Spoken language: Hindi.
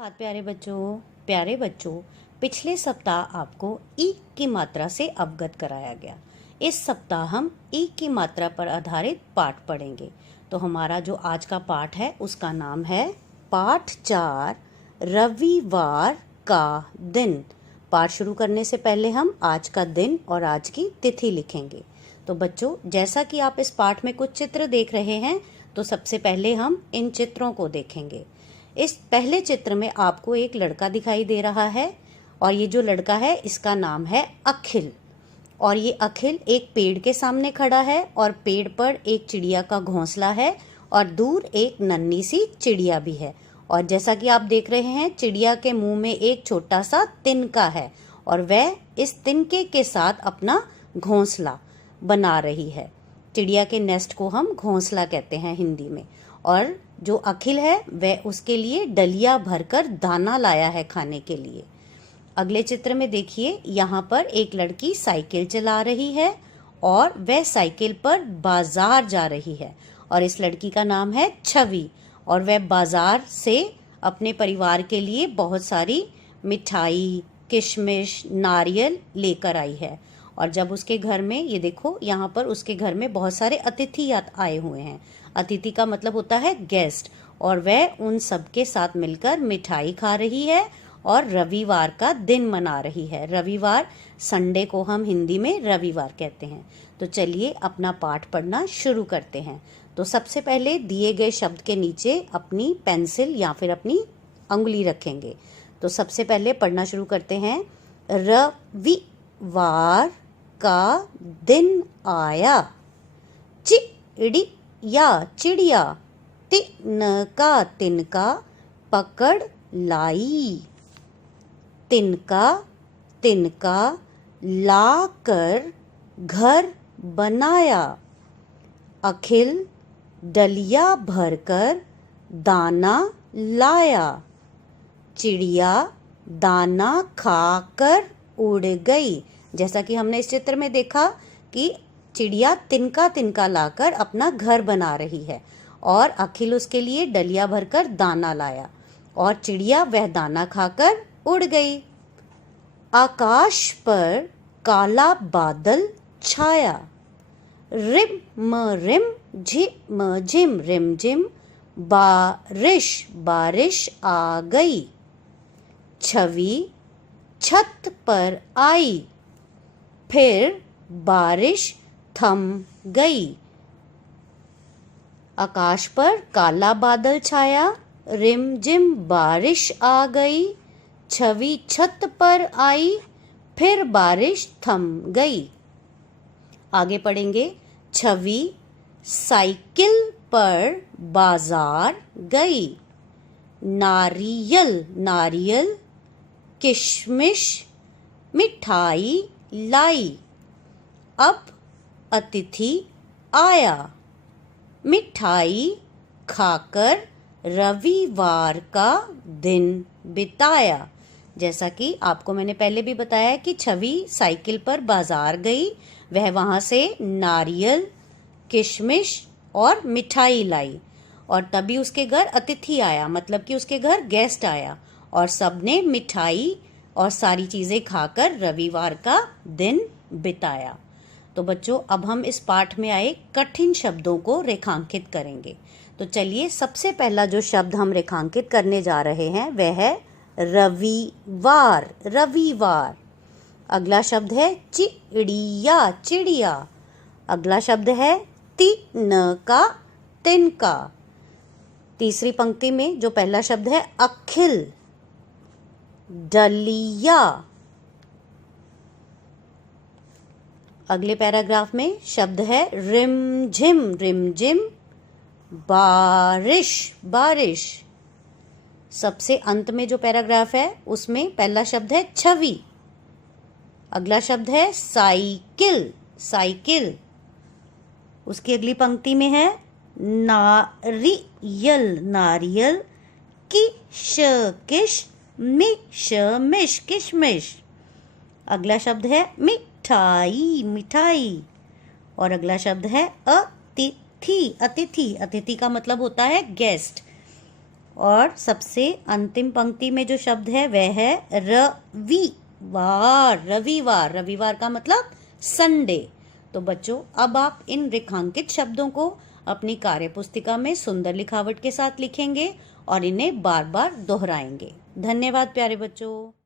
बात प्यारे बच्चों, पिछले सप्ताह आपको ई की मात्रा से अवगत कराया गया। इस सप्ताह हम ई की मात्रा पर आधारित पाठ पढ़ेंगे। तो हमारा जो आज का पाठ है उसका नाम है पाठ 4 रविवार का दिन। पाठ शुरू करने से पहले हम आज का दिन और आज की तिथि लिखेंगे। तो बच्चों, जैसा कि आप इस पाठ में कुछ चित्र देख रहे हैं, तो सबसे पहले हम इन चित्रों को देखेंगे। इस पहले चित्र में आपको एक लड़का दिखाई दे रहा है और ये जो लड़का है इसका नाम है अखिल। और ये अखिल एक पेड़ के सामने खड़ा है और पेड़ पर एक चिड़िया का घोंसला है और दूर एक नन्ही सी चिड़िया भी है। और जैसा कि आप देख रहे हैं, चिड़िया के मुंह में एक छोटा सा तिनका है और वह इस तिनके के साथ अपना घोंसला बना रही है। चिड़िया के नेस्ट को हम घोंसला कहते हैं हिंदी में। और जो अखिल है वह उसके लिए डलिया भरकर दाना लाया है खाने के लिए। अगले चित्र में देखिए, यहाँ पर एक लड़की साइकिल चला रही है और वह साइकिल पर बाजार जा रही है। और इस लड़की का नाम है छवि और वह बाजार से अपने परिवार के लिए बहुत सारी मिठाई, किशमिश, नारियल लेकर आई है। और जब उसके घर में, ये देखो यहाँ पर उसके घर में बहुत सारे अतिथि आए हुए हैं। अतिथि का मतलब होता है गेस्ट। और वह उन सब के साथ मिलकर मिठाई खा रही है और रविवार का दिन मना रही है। रविवार, संडे को हम हिंदी में रविवार कहते हैं। तो चलिए अपना पाठ पढ़ना शुरू करते हैं। तो सबसे पहले दिए गए शब्द के नीचे अपनी पेंसिल या फिर अपनी उंगली रखेंगे। तो सबसे पहले पढ़ना शुरू करते हैं। रविवार का दिन आया, चिड़िया चिड़िया तिनका पकड़ लाई, तिनका लाकर घर बनाया, अखिल डलिया भरकर दाना लाया, चिड़िया दाना खाकर उड़ गई। जैसा कि हमने इस चित्र में देखा कि चिड़िया तिनका लाकर अपना घर बना रही है और अखिल उसके लिए डलिया भरकर दाना लाया और चिड़िया वह दाना खाकर उड़ गई। आकाश पर काला बादल छाया, रिम झिम रिम झिम बारिश आ गई, छवि छत पर आई, फिर बारिश थम गई। आकाश पर काला बादल छाया, रिमझिम बारिश आ गई, छवि छत पर आई, फिर बारिश थम गई। आगे पढ़ेंगे। छवि साइकिल पर बाजार गई, नारियल किशमिश मिठाई लाई, अब अतिथि आया, मिठाई खाकर रविवार का दिन बिताया। जैसा कि आपको मैंने पहले भी बताया कि छवि साइकिल पर बाजार गई, वह वहां से नारियल, किशमिश और मिठाई लाई और तभी उसके घर अतिथि आया, मतलब कि उसके घर गेस्ट आया और सबने मिठाई और सारी चीजें खाकर रविवार का दिन बिताया। तो बच्चों, अब हम इस पाठ में आए कठिन शब्दों को रेखांकित करेंगे। तो चलिए, सबसे पहला जो शब्द हम रेखांकित करने जा रहे हैं वह है रविवार। अगला शब्द है चिड़िया। अगला शब्द है तिनका। तीसरी पंक्ति में जो पहला शब्द है अखिल, डलिया। अगले पैराग्राफ में शब्द है रिमझिम बारिश। सबसे अंत में जो पैराग्राफ है उसमें पहला शब्द है छवि। अगला शब्द है साइकिल। उसकी अगली पंक्ति में है नारियल किशमिश। अगला शब्द है मिठाई और अगला शब्द है अतिथि। अतिथि का मतलब होता है गेस्ट। और सबसे अंतिम पंक्ति में जो शब्द है वह है रविवार। रविवार, रविवार का मतलब संडे। तो बच्चों, अब आप इन रेखांकित शब्दों को अपनी कार्यपुस्तिका में सुंदर लिखावट के साथ लिखेंगे और इन्हें बार बार दोहराएंगे। धन्यवाद प्यारे बच्चों।